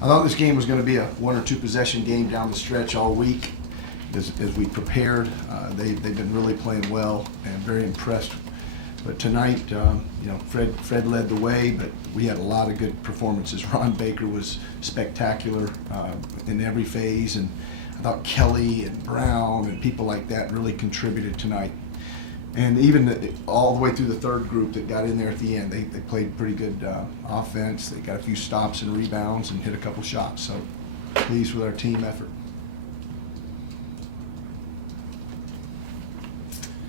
I thought this game was going to be a 1 or 2 possession game down the stretch all week. As we prepared, they've been really playing well and very impressed. But tonight, Fred led the way, but we had a lot of good performances. Ron Baker was spectacular in every phase, and I thought Kelly and Brown and people like that really contributed tonight. And even all the way through the third group that got in there at the end, they played pretty good offense. They got a few stops and rebounds and hit a couple shots. So pleased with our team effort.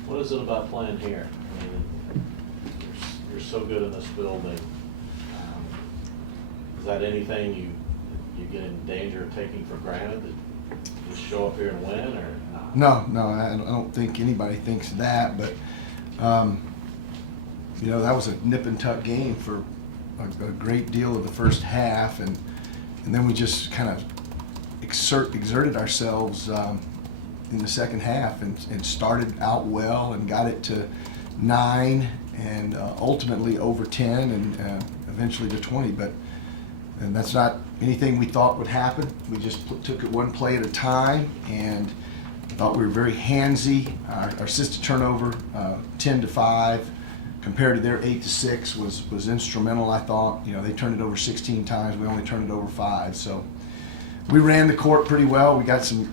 What is it about playing here? I mean, you're so good in this building. Is that anything you get in danger of taking for granted, that you just show up here and win, or not? No, I don't think anybody thinks that, but that was a nip and tuck game for a great deal of the first half, and then we just kind of exerted ourselves in the second half and started out well and got it to 9 and ultimately over 10 and eventually to 20. And that's not anything we thought would happen. We just took it one play at a time, and I thought we were very handsy. Our assisted turnover, 10-5, compared to their 8-6, was instrumental. I thought, they turned it over 16 times. We only turned it over 5. So we ran the court pretty well. We got some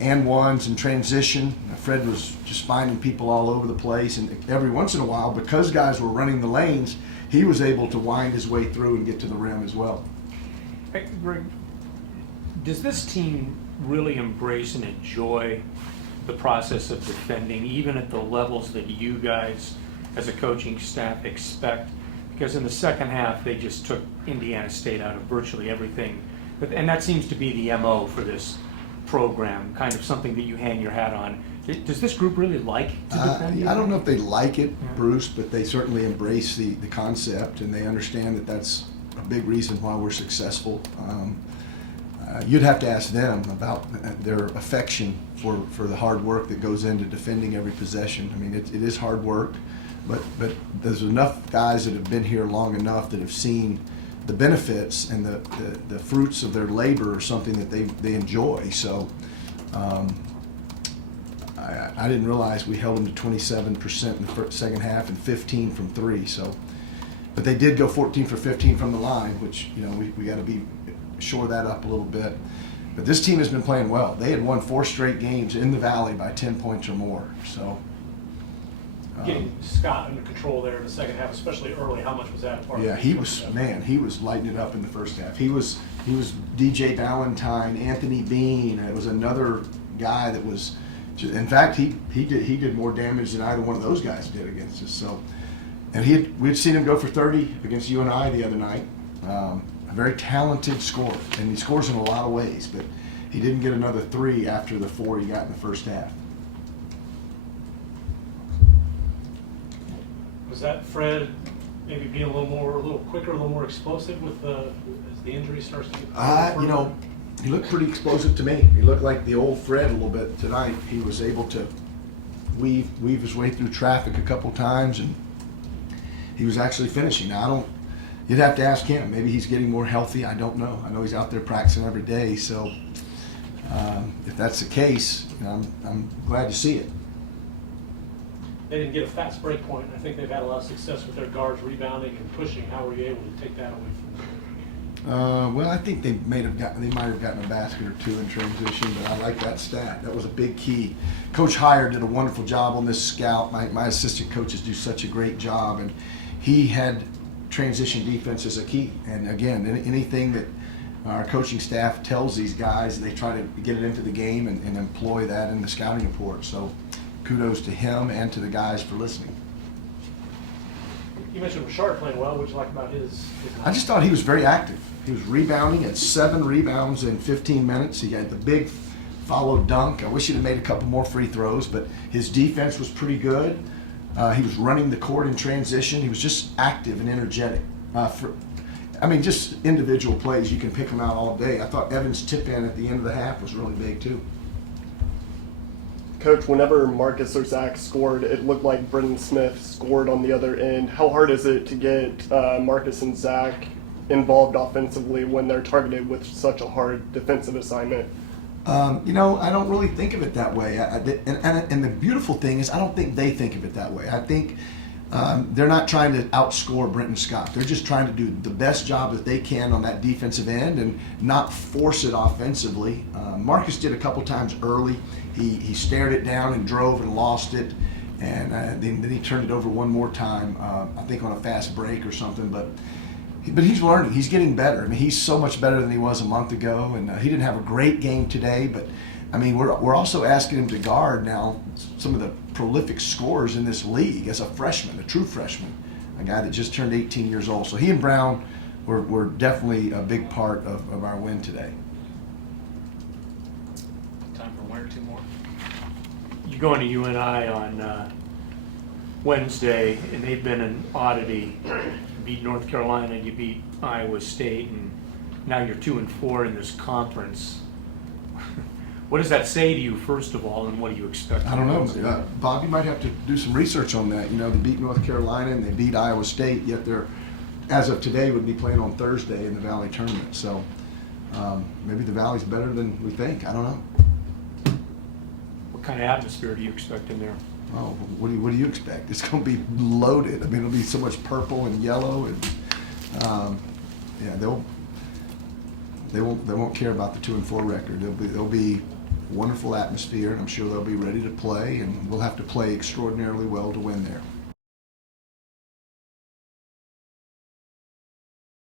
and ones in transition. Fred was just finding people all over the place, and every once in a while, because guys were running the lanes, he was able to wind his way through and get to the rim as well. Hey, Greg, does this team really embrace and enjoy the process of defending, even at the levels that you guys as a coaching staff expect? Because in the second half, they just took Indiana State out of virtually everything. And that seems to be the MO for this program, kind of something that you hang your hat on. Does this group really like to defend? I don't know if they like it, Bruce, but they certainly embrace the concept, and they understand that that's a big reason why we're successful. You'd have to ask them about their affection for the hard work that goes into defending every possession. I mean, it is hard work, but there's enough guys that have been here long enough that have seen the benefits and the fruits of their labor are something that they enjoy. So I didn't realize we held them to 27% in the second half and 15 from 3. So, but they did go 14 for 15 from the line, which we got to shore that up a little bit. But this team has been playing well. They had won 4 straight games in the Valley by 10 points or more. So. Getting Scott under control there in the second half, especially early, how much was that part of Yeah, the he was lighting it up in the first half. He was DJ Ballantyne, Anthony Bean. It was another guy that was, in fact, he did more damage than either one of those guys did against us. So, and we'd seen him go for 30 against UNI the other night. A very talented scorer, and he scores in a lot of ways, but he didn't get another 3 after the 4 he got in the first half. Was that Fred maybe being a little quicker, a little more explosive with as the injury starts to get He looked pretty explosive to me. He looked like the old Fred a little bit tonight. He was able to weave his way through traffic a couple times, and he was actually finishing. Now, you'd have to ask him. Maybe he's getting more healthy. I don't know. I know he's out there practicing every day, so if that's the case, I'm glad to see it. They didn't get a fast break point. I think they've had a lot of success with their guards rebounding and pushing. How were you able to take that away from them? Well, I think they might have gotten a basket or 2 in transition, but I like that stat. That was a big key. Coach Heyer did a wonderful job on this scout. My assistant coaches do such a great job, and he had transition defense as a key. And again, anything that our coaching staff tells these guys, they try to get it into the game and employ that in the scouting report. So kudos to him and to the guys for listening. You mentioned Richard playing well. What did you like about his I just thought he was very active. He was rebounding at 7 rebounds in 15 minutes. He had the big follow dunk. I wish he'd have made a couple more free throws, but his defense was pretty good. He was running the court in transition. He was just active and energetic. Just individual plays, you can pick them out all day. I thought Evan's tip in at the end of the half was really big too. Coach, whenever Marcus or Zach scored, it looked like Brendan Smith scored on the other end. How hard is it to get Marcus and Zach involved offensively when they're targeted with such a hard defensive assignment? I don't really think of it that way. And the beautiful thing is, I don't think they think of it that way. I think they're not trying to outscore Brenton Scott. They're just trying to do the best job that they can on that defensive end and not force it offensively. Marcus did a couple times early. He stared it down and drove and lost it. And then he turned it over one more time, I think on a fast break or something. But he's learning. He's getting better. I mean, he's so much better than he was a month ago. And he didn't have a great game today, but I mean, we're also asking him to guard now some of the prolific scorers in this league as a freshman, a true freshman, a guy that just turned 18 years old. So he and Brown were definitely a big part of our win today. Time for one or two more. You're going to UNI on Wednesday, and they've been an oddity. You beat North Carolina, you beat Iowa State, and now you're 2-4 in this conference. What does that say to you, first of all, and what do you expect? I don't know. Bob, you might have to do some research on that. They beat North Carolina and they beat Iowa State, yet they're, as of today, would be playing on Thursday in the Valley Tournament. So maybe the Valley's better than we think. I don't know. What kind of atmosphere do you expect in there? Oh, what do you expect? It's going to be loaded. I mean, it'll be so much purple and yellow, and yeah, they won't care about the 2-4 record. They'll be wonderful atmosphere, and I'm sure they'll be ready to play, and we'll have to play extraordinarily well to win there.